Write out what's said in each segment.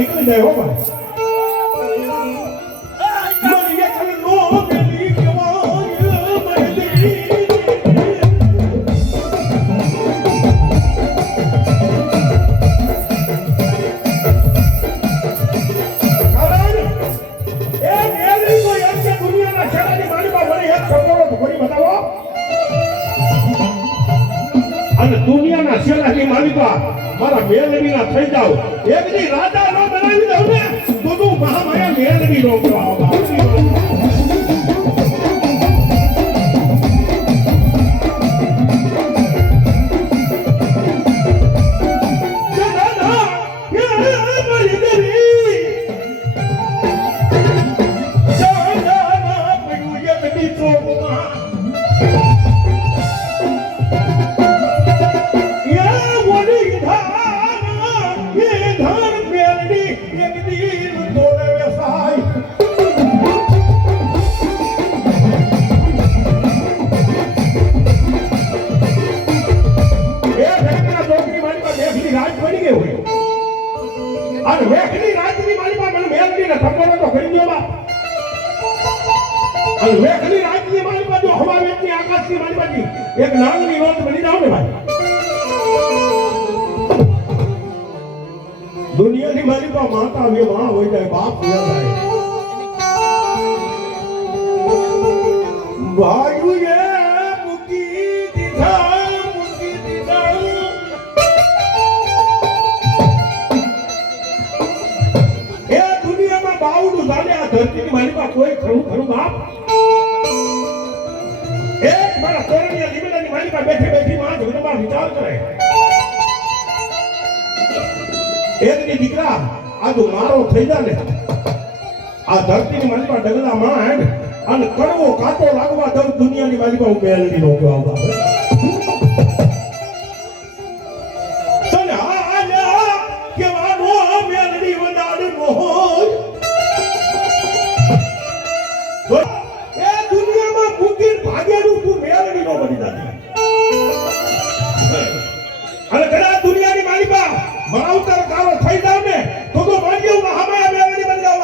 નીકળી જાય હો ભાઈ મને એક નો પેલી કેવાય મહેલી કારણ એ મેલી કોઈ એક છે દુનિયાના છેડાની મારીમાં મને એક છોકરો ઘોડી બતાવો અને દુનિયાના છેડાની મારીમાં મારા મેલડીના થઈ જાવ એક દી રાજા નો બનાવી દઉં ને તો તું મહામાયા મેલડી નો એક નાની રોજ બની જાવ ને ભાઈ દુનિયાની માલિકા માતા વે માં હોય જાય બાપ હોય જાય ભાઈઓ મૂકી દીધા એ દુનિયામાં બાવડું જાણે આ ધરતીની માલિકા કોઈ ખરું ખરું બાપ એક મારા તોરણિયા લીમડાની માલિકા બેઠી બેઠી માં જગદંબા વિચાર કરે એકની દીકરા આ તો મારો થઈ જા ને આ ધરતીની માલિકા ડગલા માંડ અને કડવો કાંટો લાગવા દઉં દુનિયાની માલિકા હું મેલડી નો આવતા મેલડી વડાડ નો અને કદાચ દુનિયાની માલિકા માવતર કારો થઈ જાવ ને તો માન્યો મહામાયા મેલડી બની જાવ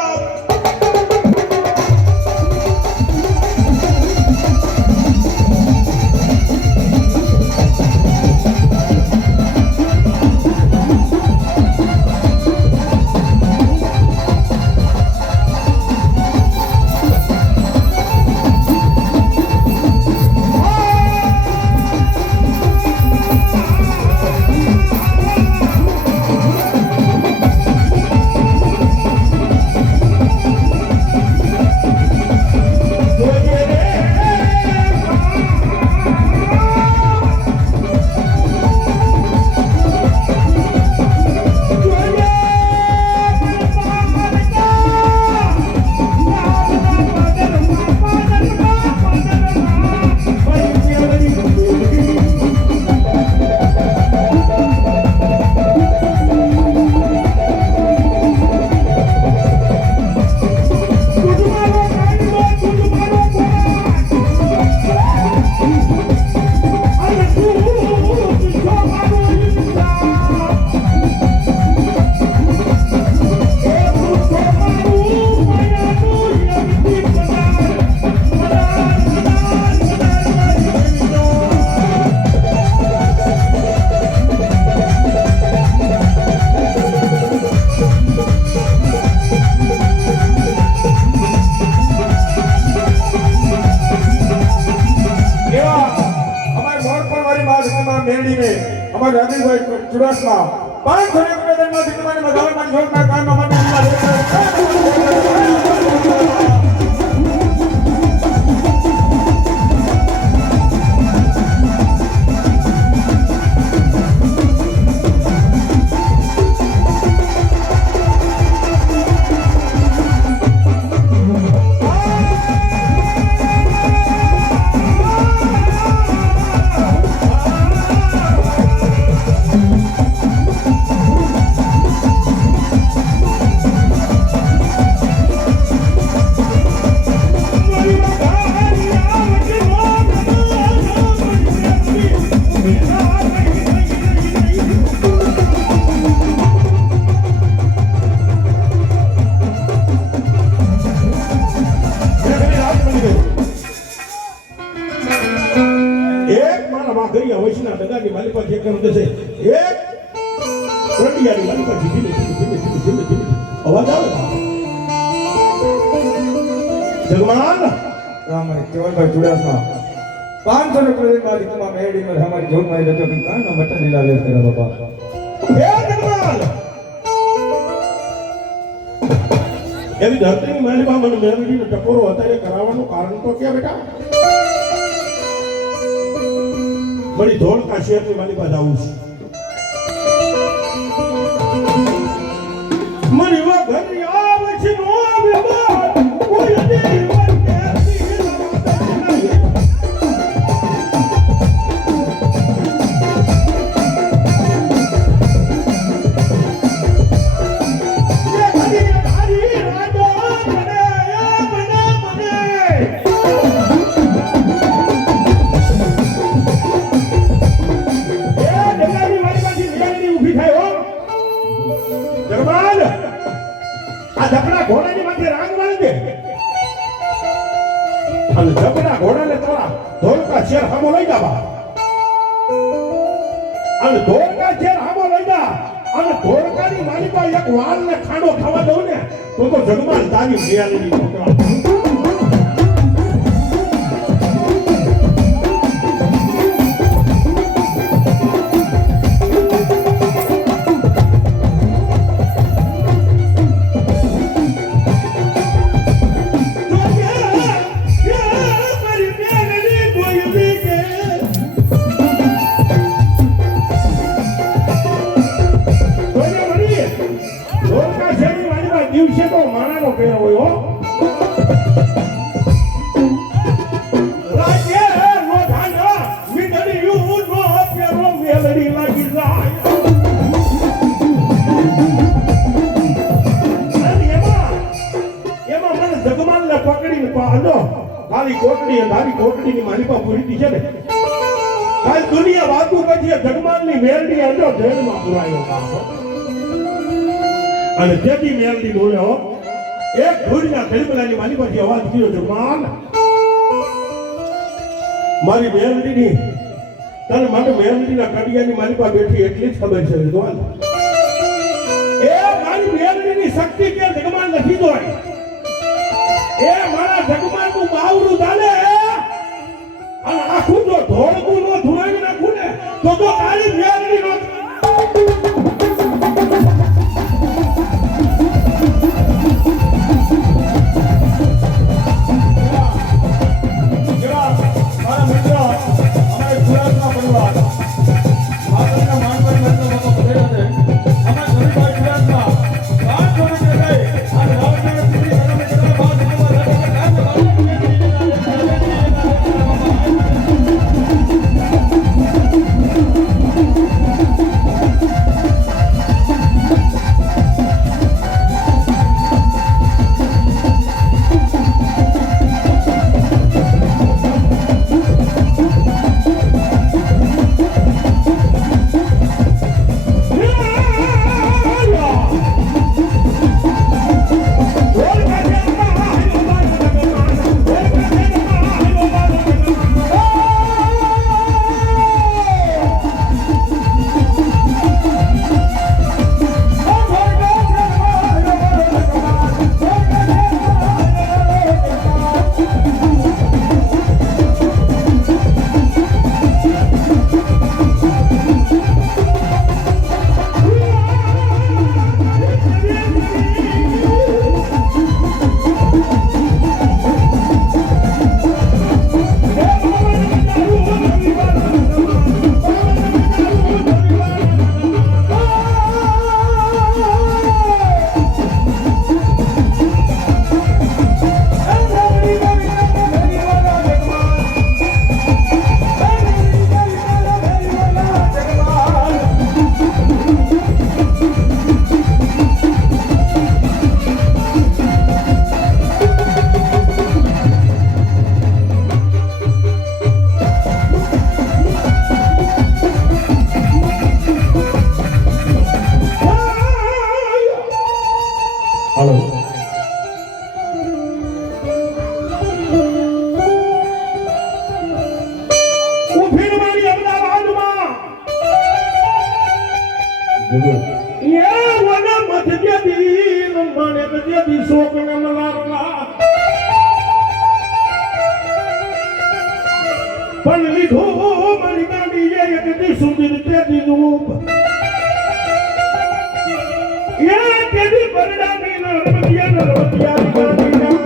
हमारे रानी भाई चुड़ासमा 500 निवेदन में तुम्हारे मदार में जोड़ में काम हमारे મારા માં ગરિયા વૈષ્ણવ દગાની મારી પાસે એક કરું દેશે એક રંડિયાની મારી પાસે ધીમે ધીમે અવાજ આવે જગમાન રામ કેવલભાઈ ચુડાસમા 500 ને પ્રદેશ માં દીકમાં મેડી માં હમારી જોગ માં જતો કે કાનો મટન લીલા લેસ કરે બાપા હે જગમાન એવી ધરતીની માલિકા મને મેરડીનો ટકોરો અત્યારે કરાવવાનું કારણ તો કે બેટા બડી ધોળકા શહેરની માલિકા જાવું છે મારી વા ઘર આવે છે નો વ્યવહાર કોઈ દેવી વર કેતી ઘોડાની માથે રાગ વાળી દે અને જબડા ઘોડાને તારા ધોળકા શેર હામો લઈ જા અને ધોળકા શેર હામો લઈ જા અને ધોળકાની માલિકા એક વાલને ખાડો ખાવા દઉં ને તો જગમાલ તારી મેળવી છોકરા દિવસે તો માણાનો પેરો હોય હો રાજ્ય નો ધાના મીડડી યુ નો પેરો મેલડી લાગી જાય અને એમાં મને જગમાલને પકડીને પાડો ખાલી કોટડીની માલિકા પૂરી છે ને કાલ દુનિયા વાતું કરી જગમાલની મેલડી આજો જેલમાં પુરાયો અને તેથી મેલડી બોલ્યો એક ધૂળના ખેલબલાની માલી પાસે અવાજ કર્યો જગમાન મારી મેલડીની તને માટે મેલડીના કડિયાની માલી પાસે બેઠી એટલી જ ખબર છે જગમાન એ મારી મેલડીની શક્તિ કે જગમાન નથી જોઈ એ મારા જગમાનનું બાવરું ચાલે અને આખું જો ધોળકું નો ધુરાવી નાખું ને તો તારી મેલડી નો ઉભીને મારી અમદાવાદમાં જરૂર એ વને મધ્ય દી મને મધ્ય દી શોક ને મલારલા પણ લીધું મારી ગાડી એક દી સુધી તે દીધું એ તેદી પરડાની નરમતિયા ગાડી ના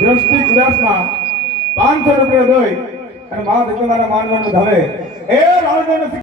દ્રષ્ટિ ક્લાસમાં 500 રૂપિયા દઈ અને મા દીકરાના માનવાનું ધવે એ રાવણ